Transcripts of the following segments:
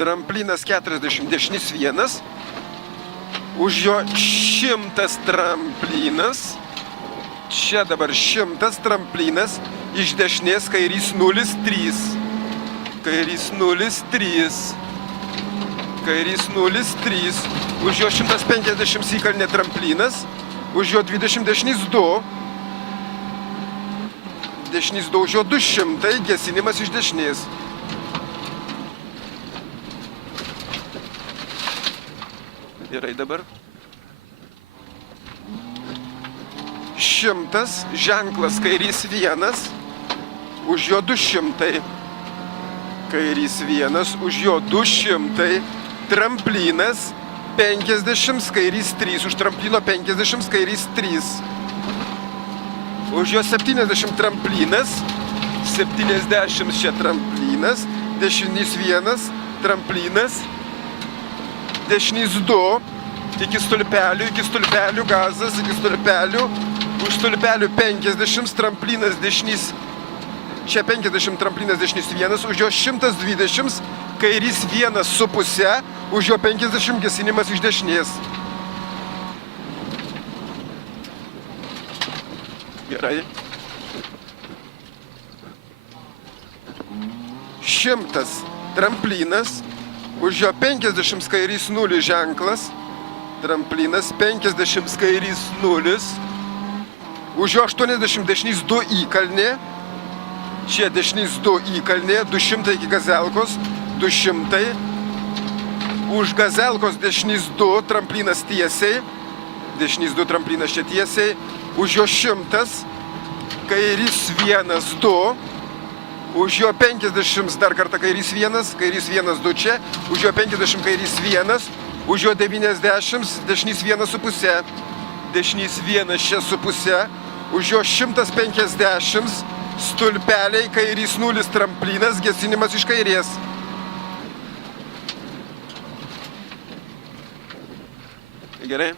Tramplinas 40, dešinis 1. Už jo 100 tramplinas. Čia dabar 100 tramplinas. Iš dešinės kairys 0,3. Kairys 0,3. Kairys 0,3. Už jo 150 įkalnė tramplinas. Už jo 20 dešinys 2. Dešinys 2, už jo 200. Gesinimas iš dešinės. Gerai dabar. 100, ženklas kairys 1, už jo 200. Kairys 1, už jo 200. Tramplinas 50, kairys 3, už tramplino 50, kairys 3. Už jo 70 tramplinas, 70 čia tramplinas, dešinys 1, tramplinas, dešinys 2, iki stulpelių gazas, iki stulpelių, už stulpelių 50, tramplinas dešinys, čia 50 tramplinas dešinys 1, už jo 120, kairys 1,5, už jo 50 gesinimas iš dešinės. Gerai. 100 tramplinas, už jo 50 kairys 0 ženklas, tramplinas 50 kairys 0, už jo 80 dešinys 2 įkalnė, čia dešinys 2 įkalnė, 200 iki gazelkos, 200, už gazelkos dešinys 2, tramplinas tiesiai, dešinys 2 tramplinas čia tiesiai, už jo 100, kairys 1, 2, už jo 50 dar kartą kairys 1, kairys 1, 2 čia, už jo 50 kairys 1, už jo 90, dešinys 1,5, dešinys 1 čia su pusė, už jo 150, stulpeliai, kairys 0 tramplinas, gesinimas iš kairės. Gerai.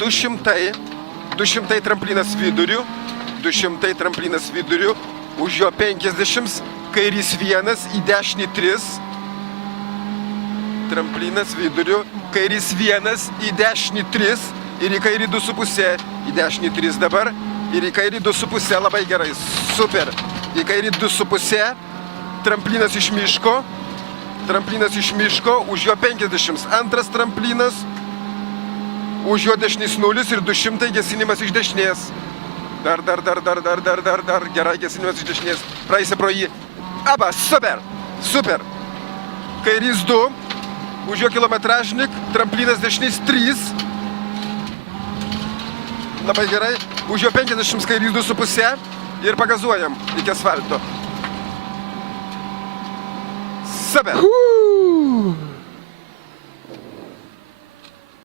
200 tramplinas vidurių, 200 tramplinas vidurių, už jo 50, kairys 1, į dešinį 3, tramplinas vidurių, kairys 1, į dešinį 3 ir į kairį 2,5, į dešinį 3 dabar ir į kairį 2,5, labai gerai, super, į kairį 2,5, tramplinas iš miško, už jo 50, antras tramplinas, už jo dešinys 0 ir 200 gesinimas iš dešinės. Dar, gerai, gesinimas iš dešinės. Praeisi pro jį. Aba, super. Kairys 2, už jo kilometražnik, tramplinas dešinys 3. Labai gerai. Už jo 50 kairys 2,5 ir pagazuojam iki asfalto. Super.